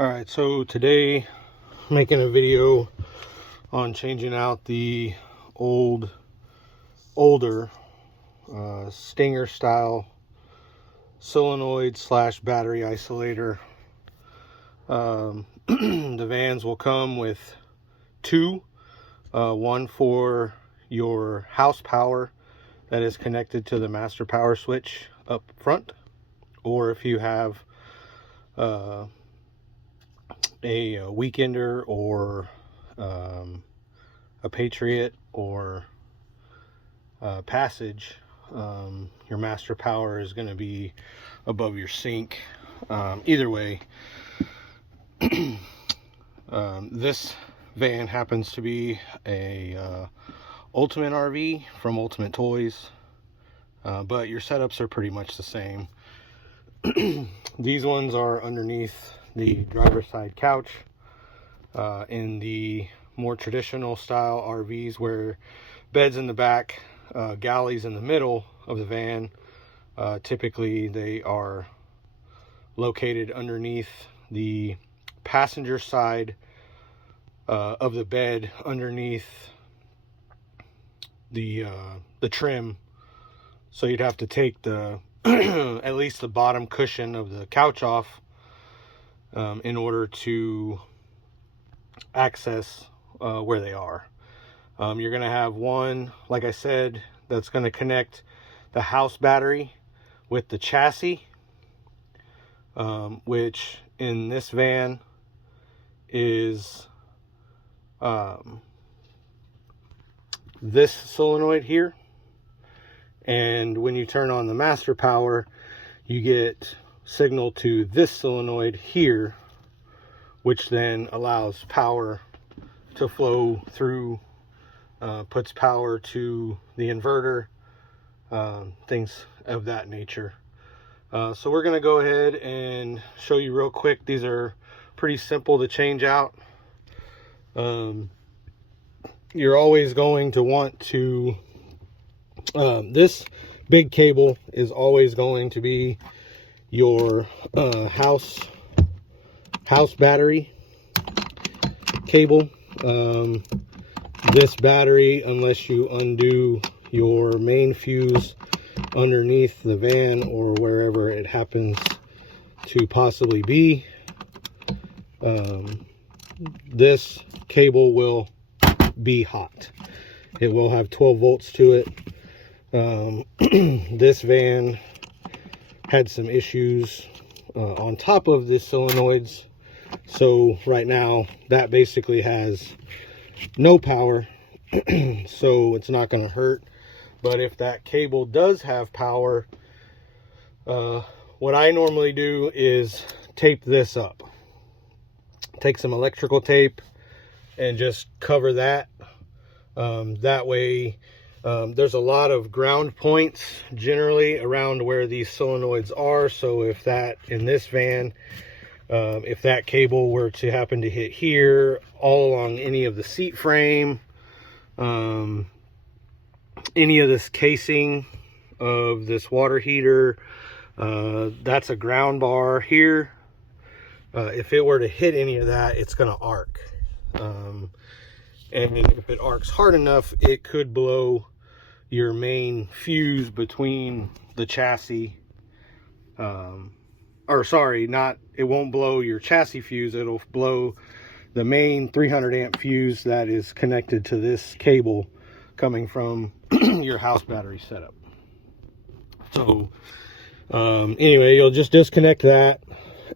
Alright, so today I'm making a video on changing out the older Stinger style solenoid slash battery isolator. The vans will come with two, one for your house power that is connected to the master power switch up front, or if you have a weekender or a Patriot or Passage, your master power is going to be above your sink. Either way, this van happens to be a Ultimate RV from Ultimate Toys, but your setups are pretty much the same. These ones are underneath the driver's side couch. In the more traditional style RVs where beds in the back, galleys in the middle of the van, typically they are located underneath the passenger side of the bed, underneath the trim. So you'd have to take the at least the bottom cushion of the couch off in order to access where they are. You're going to have one, like I said, that's going to connect the house battery with the chassis, which in this van is this solenoid here. And when you turn on the master power, you get signal to this solenoid here, which then allows power to flow through, puts power to the inverter, things of that nature. So we're going to go ahead and show you real quick. These are pretty simple to change out. You're always going to want to, this big cable is always going to be your house battery cable. This battery, unless you undo your main fuse underneath the van or wherever it happens to possibly be, this cable will be hot. It will have 12 volts to it. This van had some issues on top of the solenoids, so right now that basically has no power, so it's not going to hurt. But if that cable does have power, what I normally do is tape this up. Take some electrical tape and just cover that. That way, there's a lot of ground points generally around where these solenoids are. So if that, in this van, if that cable were to happen to hit here, all along any of the seat frame, any of this casing of this water heater, that's a ground bar here. If it were to hit any of that, it's going to arc. And if it arcs hard enough, it could blow your main fuse between the chassis, or sorry, not, it won't blow your chassis fuse, it'll blow the main 300 amp fuse that is connected to this cable coming from your house battery setup. So anyway, you'll just disconnect that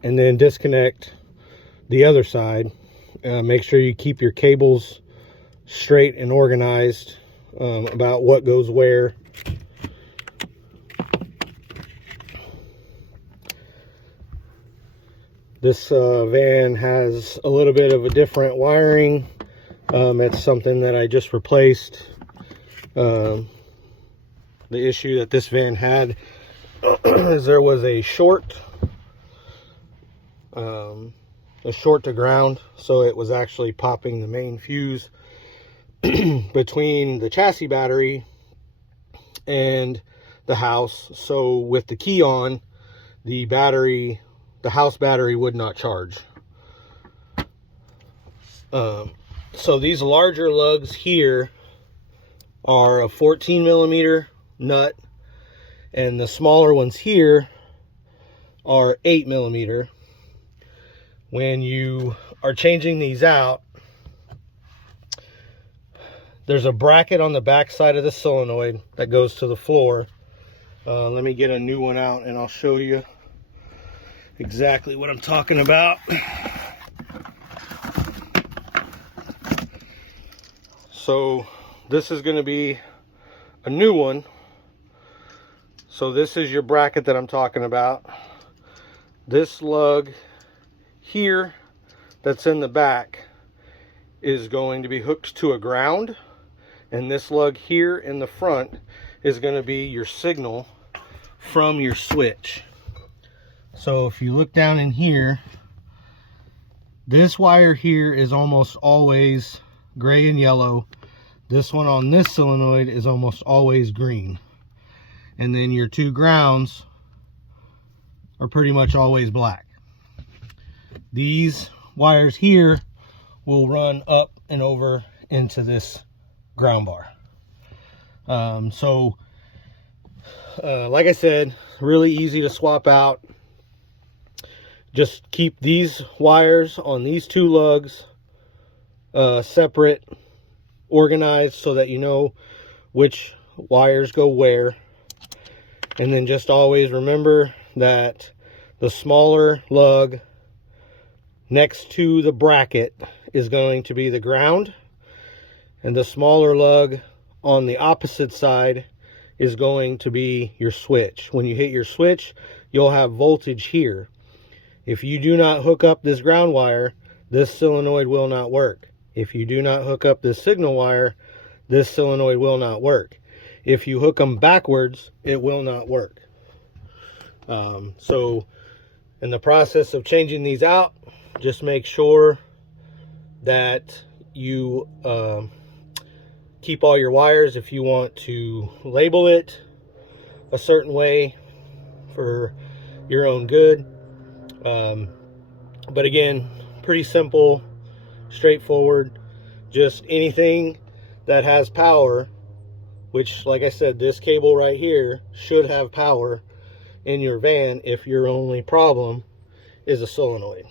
and then disconnect the other side. Make sure you keep your cables straight and organized about what goes where. This van has a little bit of a different wiring. It's something that I just replaced. The issue that this van had is there was a short to ground, so it was actually popping the main fuse between the chassis battery and the house. So with the key on, the house battery would not charge. So these larger lugs here are a 14 millimeter nut, and the smaller ones here are 8 millimeter. When you are changing these out, there's a bracket on the back side of the solenoid that goes to the floor. Let me get a new one out and I'll show you exactly what I'm talking about. So this is going to be a new one. So this is your bracket that I'm talking about. This lug here that's in the back is going to be hooked to a ground, and this lug here in the front is going to be your signal from your switch. So if you look down in here, this wire here is almost always gray and yellow. This one on this solenoid is almost always green. And then your two grounds are pretty much always black. These wires here will run up and over into this ground bar. Like I said, really easy to swap out. Just keep these wires on these two lugs separate, organized, so that you know which wires go where. And then just always remember that the smaller lug next to the bracket is going to be the ground, and the smaller lug on the opposite side is going to be your switch. When you hit your switch, you'll have voltage here. If you do not hook up this ground wire, this solenoid will not work. If you do not hook up this signal wire, this solenoid will not work. If you hook them backwards, it will not work. So in the process of changing these out, just make sure that you keep all your wires. If you want to label it a certain way for your own good. But again, pretty simple, straightforward. Just anything that has power, which, like I said, this cable right here should have power in your van if your only problem is a solenoid.